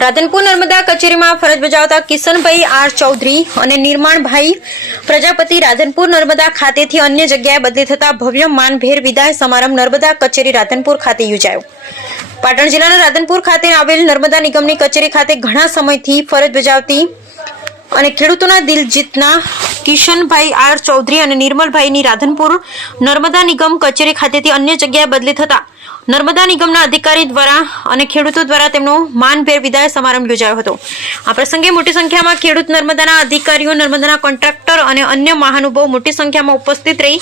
રાધનપુર નર્મદા કચેરીમાં ફરજ બજાવતા કિશનભાઈ આર ચૌધરી અને નિર્માણભાઈ પ્રજાપતિ રાધનપુર નર્મદા ખાતેથી અન્ય જગ્યાએ બદલી થતા ભવ્ય માનભેર વિદાય સમારંભ નર્મદા કચેરી રાધનપુર ખાતે યોજાયો. પાટણ જિલ્લાના રાધનપુર ખાતે આવેલ નર્મદા નિગમની કચેરી ખાતે ઘણા સમયથી ફરજ બજાવતી અને ખેડૂતોના દિલ જીતના કિશનભાઈ આર ચૌધરી અને નિર્મલભાઈની રાધનપુર નર્મદા નિગમ કચેરી ખાતેથી અન્ય જગ્યાએ બદલી થતા નર્મદા નિગમના અધિકારી દ્વારા અને ખેડૂતો દ્વારા તેમનો માનભેર વિદાય સમારંભ યોજાયો હતો. આ પ્રસંગે મોટી સંખ્યામાં ખેડૂત નર્મદાના અધિકારીઓ, નર્મદાના કોન્ટ્રાક્ટર અને અન્ય મહાનુભાવ મોટી સંખ્યામાં ઉપસ્થિત રહી.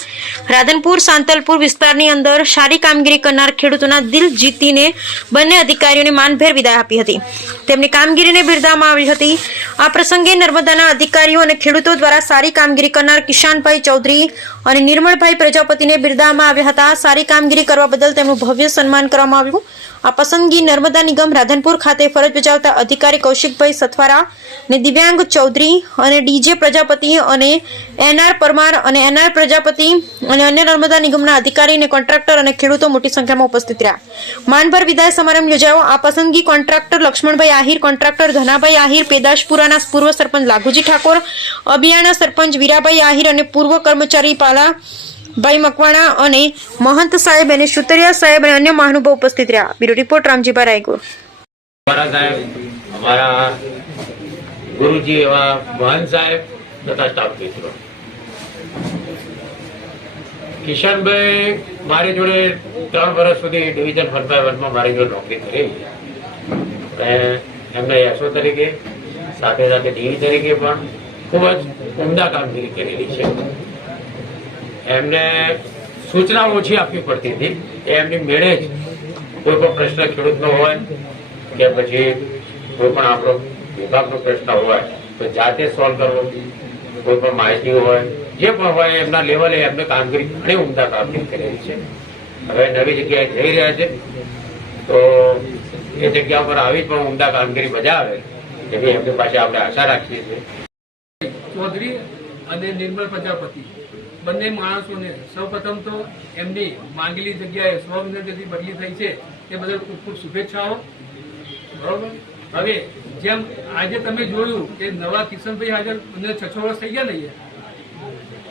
રાધનપુર, સાંતલપુર વિસ્તારની અંદર સારી કામગીરી કરનાર ખેડૂતોના દિલ જીતીને બંને અધિકારીઓને માનભેર વિદાય આપી હતી. તેમની કામગીરીને બિરદાવવામાં આવી હતી. આ પ્રસંગે નર્મદાના અધિકારીઓ અને ખેડૂતો દ્વારા સારી કામગીરી કરનાર કિશાનભાઈ ચૌધરી અને નિર્મળભાઈ પ્રજાપતિને બિરદાવવામાં આવ્યા હતા. સારી કામગીરી કરવા બદલ તેમનું ભવ્ય સન્માન કરવામાં આવ્યું. આ પસંદગી નર્મદા નિગમ રાધનપુર ખાતે ફરજ બજાવતા અધિકારી કૌશિકભાઈ સથવારા અને દિવ્યાંગ ચૌધરી અને ડીજે પ્રજાપતિ અને એનઆર પરમાર અને એનઆર પ્રજાપતિ અને અન્ય નર્મદા નિગમના અધિકારી અને કોન્ટ્રાક્ટર અને ખેડૂતો મોટી સંખ્યામાં ઉપસ્થિત રહ્યા. માનભર વિદાય સમારંભ યોજાયો. આ પસંદગી કોન્ટ્રાક્ટર લક્ષ્મણભાઈ આહિર, કોન્ટ્રાક્ટર ધનાભાઈ આહિર, પેદાશપુરાના પૂર્વ સરપંચ લાગુજી ઠાકોર અબિયાના સરપંચ વીરાભાઈ આહિર અને પૂર્વ કર્મચારી પાલા ભાઈ મકવાણા અને મહંત સાહેબ અને સુતરિયા સાહેબ અને અન્ય મહાનુભાવ ઉપસ્થિત રહ્યા. Bureau report Ramjibhai Raiguru. અમારા ગુરુજી એવા મહંત સાહેબ તથા સ્ટાફ મિત્રો. કિશનભાઈ મારી જોડે ત્રણ વર્ષ સુધી ડિવિઝન વન બાય વનમાં મારી જોડે નોકરી કરી એમને યશો તરીકે, સાથે સાથે ડીવી તરીકે પણ ખૂબ જ ઉમદા કામગીરી કરેલી છે. એમને સૂચનાઓ ઓછી આપવી પડતી હતી. એમની મેળે જ કોઈ પણ પ્રશ્ન ખેડૂતનો હોય કે પછી કોઈ પણ આપણો વિભાગનો પ્રશ્ન હોય, તો જાતે સોલ્વ કરવો. કોઈ પણ માહિતી હોય, જે પણ હોય, એમના લેવલે એમને કામગીરી ઘણી ઉમદા કામગીરી કરેલી છે. હવે નવી જગ્યાએ જઈ રહ્યા છે, તો એ જગ્યા પર આવી પણ ઉમદા કામગીરી બજાવે, એવી એમની પાસે આપણે આશા રાખીએ છીએ. ચૌધરી અને નિર્મલ પ્રજાપતિ. બંને માણસોને સૌપ્રથમ તો એમની માંગેલી જગ્યાએ સ્વવિનંતીથી બદલી થઈ છે તે બદલ ખૂબ ખૂબ શુભેચ્છાઓ. બરોબર? હવે જેમ આજે તમે જોયું કે નવા કિશનભાઈ હાજર મને છ છ વર્ષ થઈ ગયા ને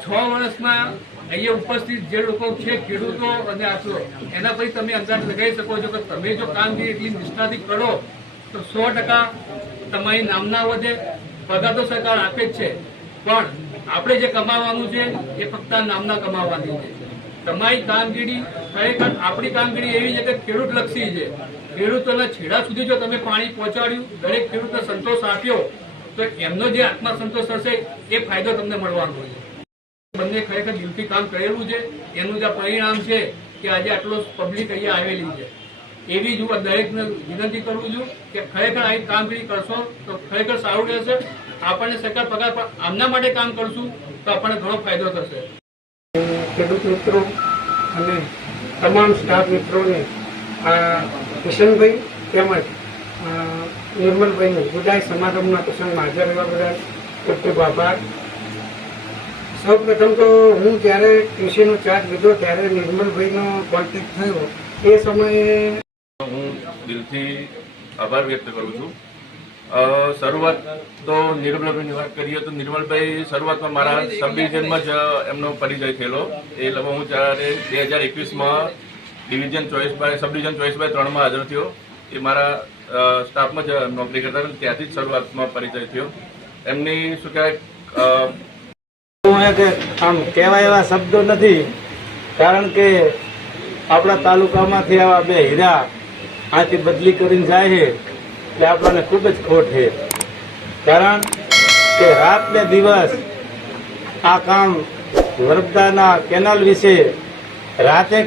છ વર્ષમાં અહીંયા ઉપસ્થિત જે લોકો છે, ખેડૂતો અને આશરો એના પછી તમે અંદાજ લગાવી શકો છો કે તમે જો કામગીરી એટલી નિષ્ઠાથી કરો, તો સો ટકા તમારી નામના વધે પગાર તો સરકાર આપે જ છે. પણ આપણે જે કમાવાનું છે, એ ફક્ત નામના કમાવાની છે. તમારી કામગીરી ખરેખર આપણી કામગીરી એવી છે કે ખેડૂત લક્ષી છે. ખેડૂતોના છેડા સુધી જો તમે પાણી પહોંચાડ્યું, દરેક ખેડૂતને સંતોષ આપ્યો, તો એમનો જે આત્મા સંતોષ હશે, એ ફાયદો તમને મળવાનો છે. બંને ખરેખર દિલથી કામ કરેલું છે. એનું જે પરિણામ છે કે આજે આટલો પબ્લિક અહીંયા આવેલી છે. એવી જ હું દરેકને વિનંતી કરું છું કે ખરેખર આવી કામગીરી કરશો, તો ખરેખર સારું રહેશે. આપણને સરકાર પગાર પણ આમના માટે કામ કરશું તો આપણને ઘણો ફાયદો થશે. ખેડૂત મિત્રો અને તમામ સ્ટાફ મિત્રોને આ કિશનભાઈ તેમજ નિર્મલભાઈને વિદાય સમારંભના પ્રસંગમાં હાજર રહેવા બદલ ખૂબ ખૂબ આભાર. સૌ પ્રથમ તો હું જ્યારે કૃષિનો ચાર્જ લીધો ત્યારે નિર્મલભાઈનો કોન્ટેક્ટ થયો. એ સમયે હું દિલથી આભાર વ્યક્ત કરું છું. શરૂઆત તો નિર્મલભાઈની વાત કરીએ તો નિર્મલભાઈ શરૂઆતમાં મારા સબ જ એમનો પરિચય થયેલો. એ લગભગ હું જ્યારે બે હજાર એકવીસમાં division choice by sub choice by ત્રણમાં હાજર થયો. એ મારા સ્ટાફમાં જ નોકરી કરતા હતા. ત્યાંથી જ શરૂઆતમાં પરિચય થયો. એમની શું કહેવાય આમ કહેવાય એવા શબ્દો નથી. કારણ કે આપણા તાલુકામાંથી આવા બે હીરા આથી બદલી કરીને જાય છે. એટલે આપણને ખૂબ જ ખોટ છે. કારણ કે રાત ને દિવસ આ કામ નર્મદાના કેનાલ વિશે રાતે